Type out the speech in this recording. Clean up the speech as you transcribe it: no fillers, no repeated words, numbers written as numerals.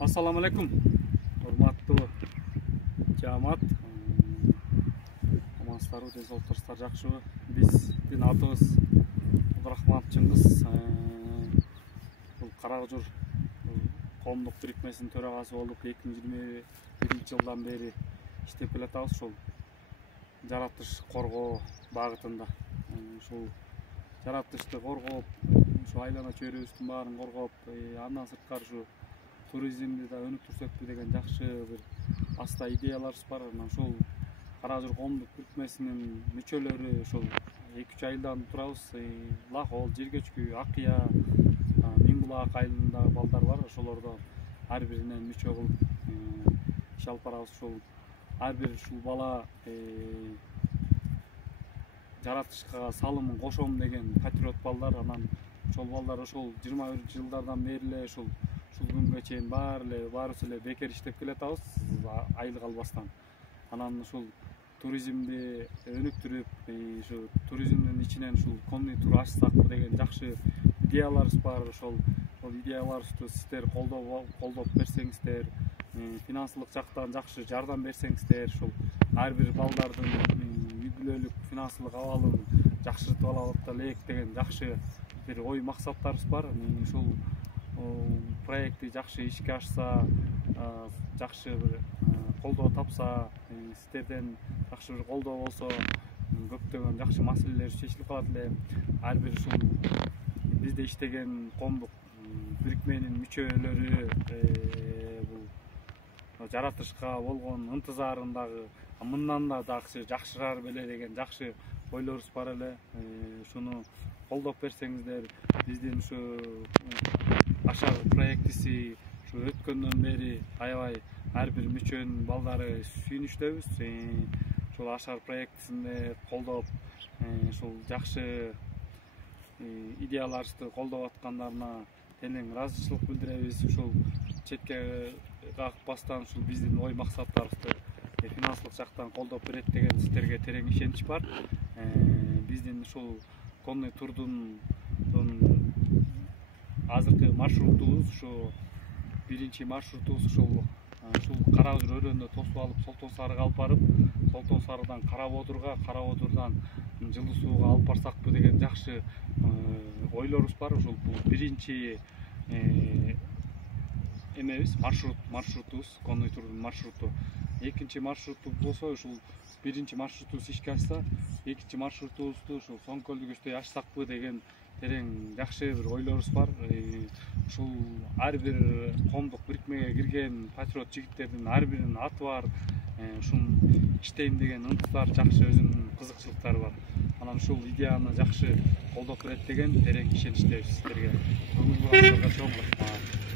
Assalamu alaikum. Урматтуу жамаат. Амансыздарбы, денсаулыктарыңыздар жакшыбы? Биздин атыбыз Абдрахманов Чыңгыз. Бул Карагожур коомдук бирикмесинин төрагасы болуп 2021-жылдан бери иштеп келатабыз. Ушул жаратылыш коргоо багытында. Ушул жаратылышты коргоп, ушу айлана чөйрөбүздүн баарын коргоп, андан сырткары ушу туризмди да өнүктүрсөкпү деген жакшы бир аста идеяларыбыз бар. Ошол Карагожур коомдук бирикмесинин мүчөлөрү ошол 2-3 айдан турабыз. Лахол, Жергечкү, Акыя, Миңбулак айылындагы балдар бар. Ошолордо ар биринен мүчө кылып иш алып барабыз. Ошол ар бир ушул бала жаратылышка салымын кошом деген патриот балдар. Анан ошол балдар ошол 21-жылдардан бери эле ушул күнгө чейин баарыбыз эле бекер иштеп келатабыз, айлык албастан. Анан ушул туризмди өнүктүрүп, ушу туризмдин ичинен ушул конный тур ачсакпы деген жакшы идеяларыбыз бар. Ошол идеяларыбызды сиздер колдоп берсеңиздер, финансылык жактан жакшы жардам берсеңиздер, ушул ар бир балдардын үй бүлөлүк финансылык абалын жакшыртып алып элек деген жакшы бир ой максаттарыбыз бар. Ушул проекти жакшы ишке ашса, жакшы бир колдоо тапса, сиздерден жакшы бир колдоо болсо, көптөгөн жакшы маселелер чечилип калат эле. Ар бир ушул бизде иштеген коомдук бирикменин мүчөлөрү бул жаратылышка болгон ынтызарын дагы мындан да жакшырар беле деген жакшы ойлорубуз бар эле. Ушуну колдоп берсеңиздер, биздин ушу Ашар проектиси ушу өткөндөн бери аябай ар бир мүчөнүн балдары сүйүнүчтөбүз. Ушул Ашар проектисинде колдоп, ушул жакшы идеяларыбызды колдоп аткандарына терең ыраазычылык билдиребиз. Ушул четке какпастан ушул биздин ой максаттарыбызды финансылык жактан колдоп берет деген сиздерге терең ишенич бар. Биздин ушул конный турдун азыркы маршрутубуз, ушу биринчи маршрутубуз ушул Карагожур өрөөнүндө тосуп алып, Солтон Сарыга алып барып, Солтон Сарыдан Карабодурга, Карабодурдан Жылуу Сууга алып барсакпы деген жакшы ойлорубуз бар. Ушул бул биринчи эмебиз, маршрутубуз, конный турдун маршруту. Экинчи маршруту болсо, ушул биринчи маршрутубуз ишке ашса, экинчи маршрутубузду ушул Соңкөлдү көчтөй ачсакпы деген терең жакшы бир ойлорубуз бар. Ушул ар бир коомдук бирикмеге кирген патриот жигиттердин ар биринин аты бар. Ушун иштейм деген ынтызар жакшы өзүнүн кызыкчылыктары бар. Анан ушул идеяны жакшы колдоп берет деген терең ишеничтебиз сиздерге. Бүгүнкү чоң рахмат.